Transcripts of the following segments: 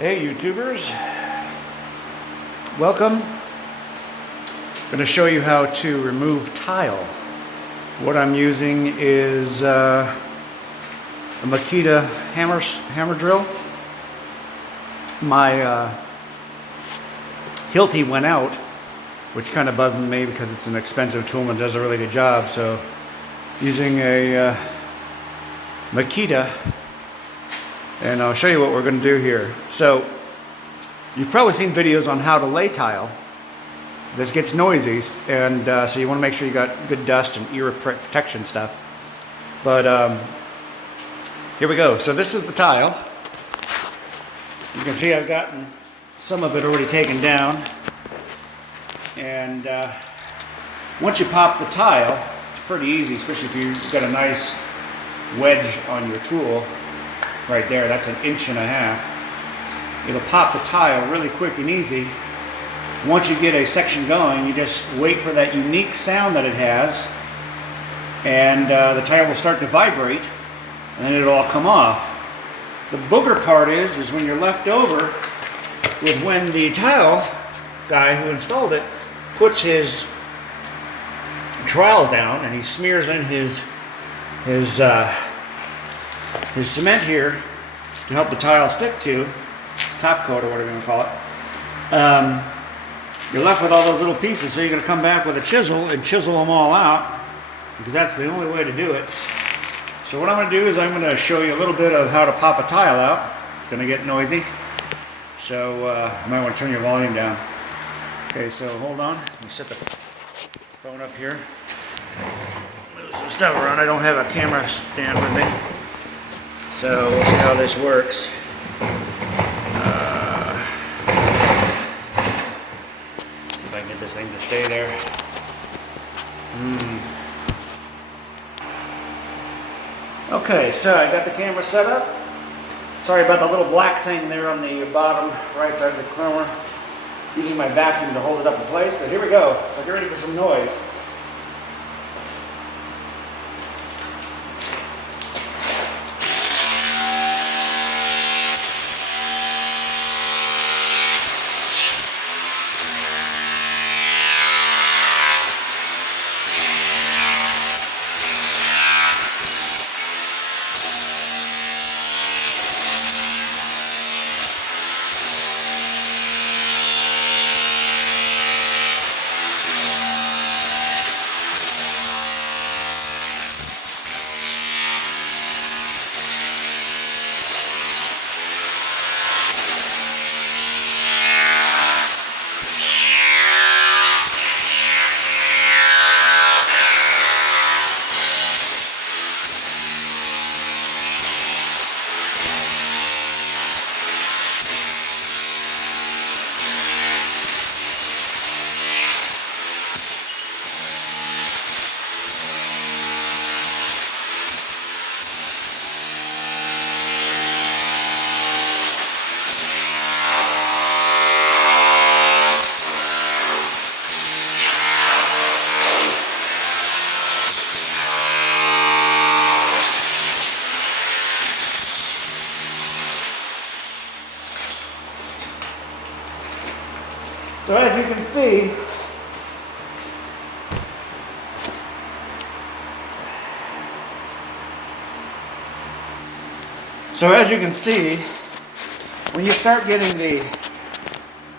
Hey YouTubers, welcome. I'm going to show you how to remove tile. What I'm using is a Makita hammer drill. My Hilti went out, which kind of buzzed me because it's an expensive tool and does a really good job. So using a Makita, and I'll show you what we're going to do here. So you've probably seen videos on how to lay tile. This gets noisy, and so you want to make sure you got good dust and ear protection stuff. But here we go. So this is the tile. You can see I've gotten some of it already taken down. And once you pop the tile, it's pretty easy, especially if you've got a nice wedge on your tool. Right there, that's 1.5 inches. It'll pop the tile really quick and easy. Once you get a section going, you just wait for that unique sound that it has, and the tile will start to vibrate, and then it'll all come off. The booger part is when you're left over with when the tile guy who installed it puts his trowel down and he smears in his cement here to help the tile stick to, it's top coat or whatever you want to call it. You're left with all those little pieces, so you're going to come back with a chisel and chisel them all out, because that's the only way to do it. So what I'm going to do is I'm going to show you a little bit of how to pop a tile out. It's going to get noisy, so you might want to turn your volume down. Okay, so hold on. Let me set the phone up here. Move some stuff around. I don't have a camera stand with me. So we'll see how this works. See if I can get this thing to stay there. Okay, so I got the camera set up. Sorry about the little black thing there on the bottom right side of the camera. Using my vacuum to hold it up in place, but here we go. So get ready for some noise. So as you can see, when you start getting the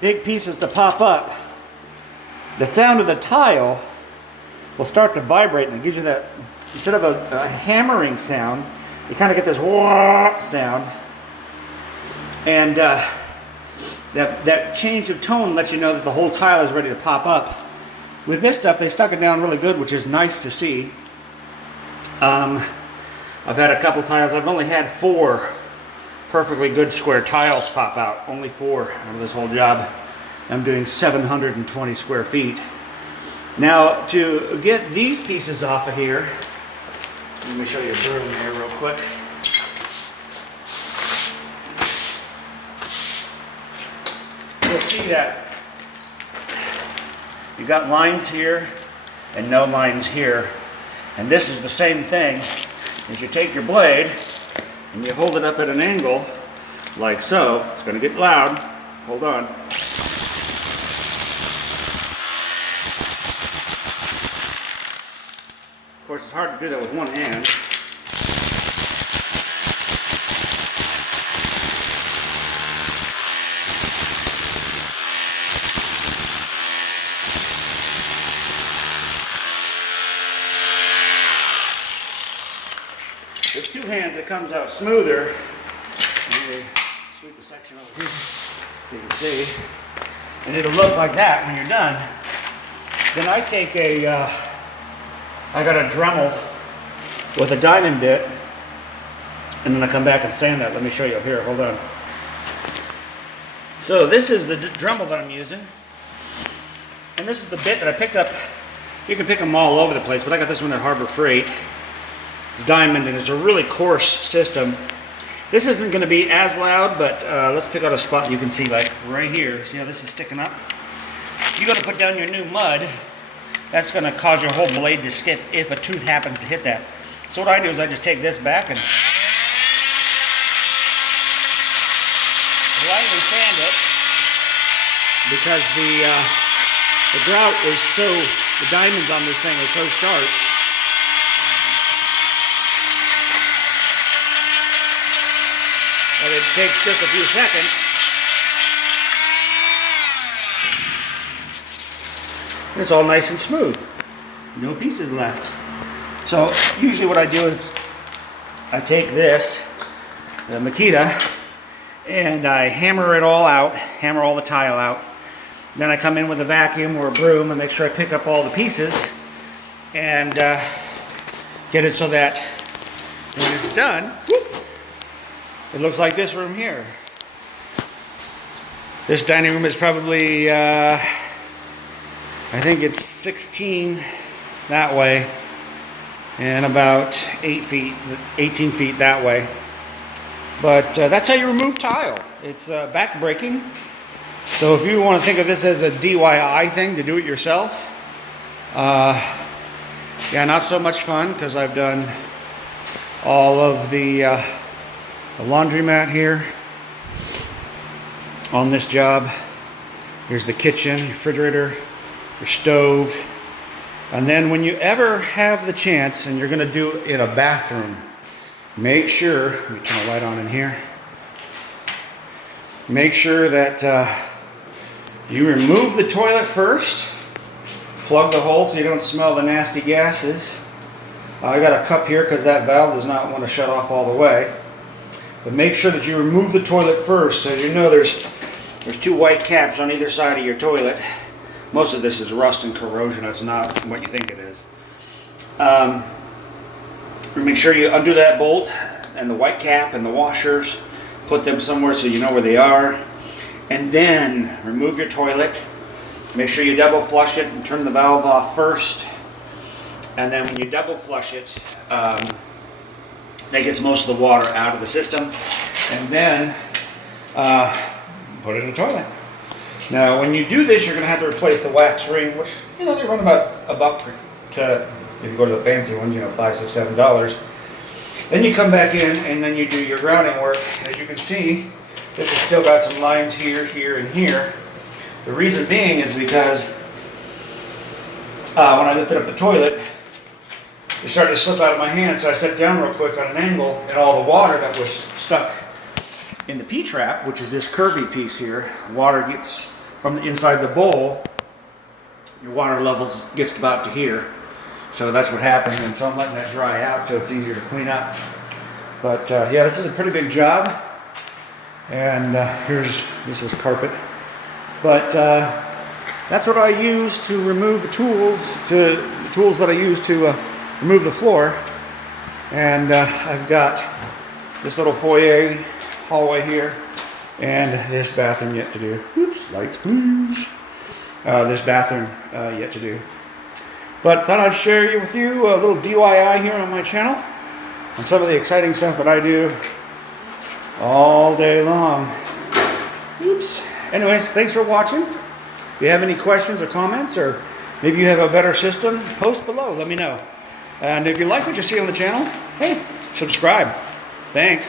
big pieces to pop up, the sound of the tile will start to vibrate, and it gives you that, instead of a hammering sound, you kind of get this wah sound, and that change of tone lets you know that the whole tile is ready to pop up. With this stuff, they stuck it down really good, which is nice to see. I've had a couple tiles. I've only had 4 perfectly good square tiles pop out. Only 4 out of this whole job. I'm doing 720 square feet. Now, to get these pieces off of here, let me show you a broom here real quick. You'll see that you got lines here and no lines here, and this is the same thing. Is you take your blade and you hold it up at an angle like so. It's going to get loud. Hold on. Of course, it's hard to do that with one hand. With two hands, it comes out smoother. Let me sweep the section over here so you can see. And it'll look like that when you're done. Then I take I got a Dremel with a diamond bit, and then I come back and sand that. Let me show you here. Hold on. So this is the Dremel that I'm using, and this is the bit that I picked up. You can pick them all over the place, but I got this one at Harbor Freight. It's diamond, and it's a really coarse system. This isn't going to be as loud, but let's pick out a spot you can see, like right here. See how this is sticking up? You got to put down your new mud. That's going to cause your whole blade to skip if a tooth happens to hit that. So what I do is I just take this back and lightly sand it, because the grout is so, the diamonds on this thing are so sharp. And it takes just a few seconds. It's all nice and smooth. No pieces left. So usually what I do is I take this, the Makita, and I hammer it all out, hammer all the tile out. Then I come in with a vacuum or a broom and make sure I pick up all the pieces and get it so that when it's done, whoop, it looks like this room here. This dining room is probably I think it's 16 that way and about 18 feet that way. But that's how you remove tile. It's back breaking. So if you want to think of this as a DIY thing, to do it yourself, yeah, not so much fun, because I've done all of the laundromat here on this job. Here's the kitchen, refrigerator, your stove. And then when you ever have the chance and you're going to do it in a bathroom, make sure, let me turn the light on in here, make sure that you remove the toilet first, plug the hole so you don't smell the nasty gases. I got a cup here because that valve does not want to shut off all the way. But make sure that you remove the toilet first. So you know there's two white caps on either side of your toilet. Most of this is rust and corrosion. It's not what you think it is. Make sure you undo that bolt and the white cap and the washers. Put them somewhere so you know where they are. And then remove your toilet. Make sure you double flush it and turn the valve off first. And then when you double flush it, that gets most of the water out of the system. And then put it in the toilet. Now, when you do this, you're going to have to replace the wax ring, which, you know, they run about $1 to, if you go to the fancy ones, you know, $5, $6, $7. Then you come back in and then you do your grounding work. As you can see, this has still got some lines here, here, and here. The reason being is because when I lifted up the toilet, it started to slip out of my hand, so I sat down real quick on an angle, and all the water that was stuck in the P-trap, which is this curvy piece here, water gets from the inside the bowl, your water levels gets about to here. So that's what happened, and so I'm letting that dry out so it's easier to clean up. But yeah, this is a pretty big job, and this is carpet. But that's what I use to remove the tools that I use to remove the floor. And I've got this little foyer hallway here, and this bathroom yet to do. Oops, lights please. This bathroom yet to do. But thought I'd share with you a little DIY here on my channel and some of the exciting stuff that I do all day long. Oops. Anyways, thanks for watching. If you have any questions or comments, or maybe you have a better system, post below, let me know. And if you like what you see on the channel, hey, subscribe. Thanks.